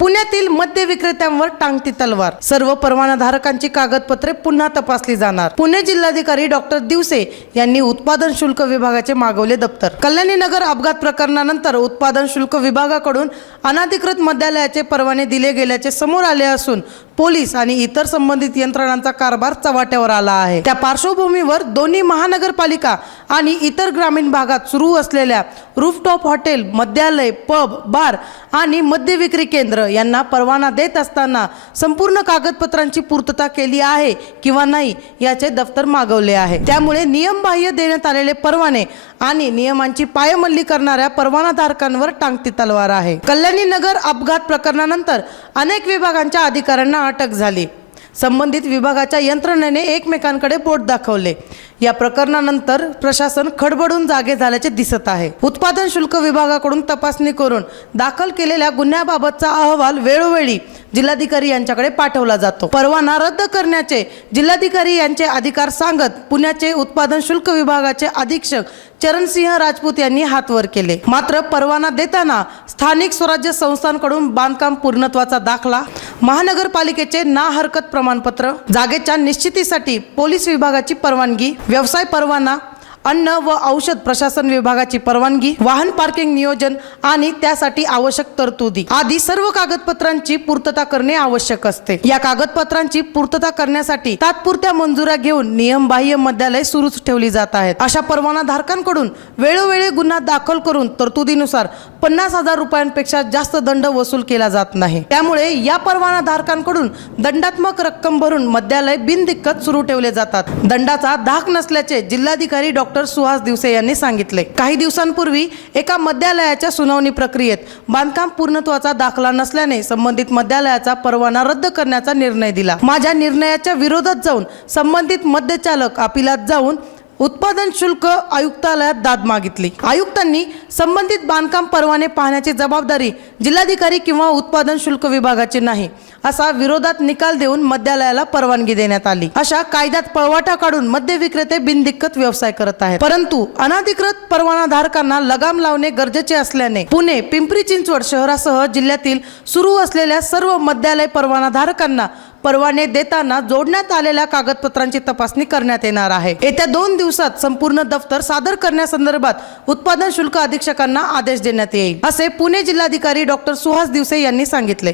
पुण्यातील मद्य विक्रेत्यांवर टांगती तलवार. सर्व परवानाधारकांची कागदपत्रे पुन्हा तपासली जाणार. पुणे जिल्हाधिकारी डॉक्टर दिवसे यांनी उत्पादन शुल्क विभागाचे मागवले दप्तर. कल्याणी नगर अपघात प्रकरणानंतर उत्पादन शुल्क विभागाकडून अनाधिकृत मद्यालयाचे परवाने दिले गेल्याचे समोर आले असून पोलीस आणि इतर संबंधित यंत्रणांचा कारभार चव्हाट्यावर आला आहे. त्या पार्श्वभूमीवर दोन्ही महानगरपालिका आणि इतर ग्रामीण भागात सुरू असलेल्या रूफटॉप हॉटेल मद्यालय पब बार आणि मद्य विक्री केंद्र यांना परवाना देत असताना संपूर्ण कागदपत्रांची पूर्तता केली आहे किंवा नाही याचे दफ्तर मागवले आहे. त्यामुळे नियमबाह्य देण्यात आलेले परवाने आणि नियमांची पायमल्ली करणाऱ्या परवानाधारकांवर टांगती तलवार आहे. कल्याणी नगर अपघात प्रकरणानंतर अनेक विभागांच्या अधिकाऱ्यांना अटक झाली. संबंधित विभागाच्या यंत्रणेने एकमेकांकडे बोट दाखवले. या प्रकरणानंतर प्रशासन खडबडून जागे झाल्याचे दिसत आहे. उत्पादन शुल्क विभागाकडून तपासणी करून दाखल केलेल्या गुन्ह्याबाबतचा अहवाल वेळोवेळी जिल्हाधिकारी यांच्याकडे पाठवला जातो. परवाना रद्द करण्याचे जिल्हाधिकारी यांचे अधिकार सांगत पुण्याचे उत्पादन शुल्क विभागाचे अधीक्षक चरणसिंह राजपूत यांनी हातवर केले. मात्र परवाना देताना स्थानिक स्वराज्य संस्थांकडून बांधकाम पूर्णत्वाचा दाखला महानगरपालिकेचे ना हरकत प्रमाणपत्र जागेच्या निश्चितीसाठी पोलीस विभागाची परवानगी व्यवसाय परवाना अन्न व औषध प्रशासन विभागाची परवानगी वाहन पार्किंग नियोजन आणि त्यासाठी आवश्यक तरतुदी. आदी सर्व कागदपत्रांची पूर्तता करणे आवश्यक असते. या कागदपत्रांची पूर्तता करण्यासाठी तात्पुरत्या मंजुऱ्या घेऊन नियमबाह्य मद्यालय सुरूच ठेवली जात आहेत. अशा परवानाधारकांकडून वेळोवेळी गुन्हा दाखल करून तरतुदीनुसार पन्नास हजार रुपयांपेक्षा जास्त दंड वसूल केला जात नाही. त्यामुळे या परवानाधारकांकडून दंडात्मक रक्कम भरून मद्यालय बिनदिक्कत सुरू ठेवले जातात. दंडाचा धाक नसल्याचे जिल्हाधिकारी डॉ. डॉक्टर सुहास दिवसे यांनी सांगितले. काही दिवसांपूर्वी एका मद्यालयाच्या सुनावणी प्रक्रियेत बांधकाम पूर्णत्वाचा दाखला नसल्याने संबंधित मद्यालयाचा परवाना रद्द करण्याचा निर्णय दिला. माझ्या निर्णयाच्या विरोधात जाऊन संबंधित मद्यचालक अपिलात जाऊन उत्पादन शुल्क आयुक्तालयात दाद मागितली. आयुक्तांनी संबंधित बांधकाम परवाने पाहण्याची जबाबदारी जिल्हाधिकारी किंवा उत्पादन शुल्क विभागाची नाही असा विरोधात निकाल देऊन मद्यालयाला परवानगी देण्यात आली. अशा कायद्यात पळवाटा काढून मद्य विक्रेते बिनदिक्कत व्यवसाय करत आहेत. परंतु अनाधिकृत परवानाधारकांना लगाम लावणे गरजेचे असल्याने पुणे पिंपरी चिंचवड शहरासह जिल्ह्यातील सुरू असलेल्या सर्व मद्यालय परवानाधारकांना परवाने देताना जोडण्यात आलेल्या कागदपत्रांची तपासणी करण्यात येणार आहे. येत्या दोन दिवसात संपूर्ण दफ्तर सादर करण्यासंदर्भात उत्पादन शुल्क अधीक्षकांना आदेश देण्यात येईल असे पुणे जिल्हाधिकारी डॉक्टर सुहास दिवसे यांनी सांगितले.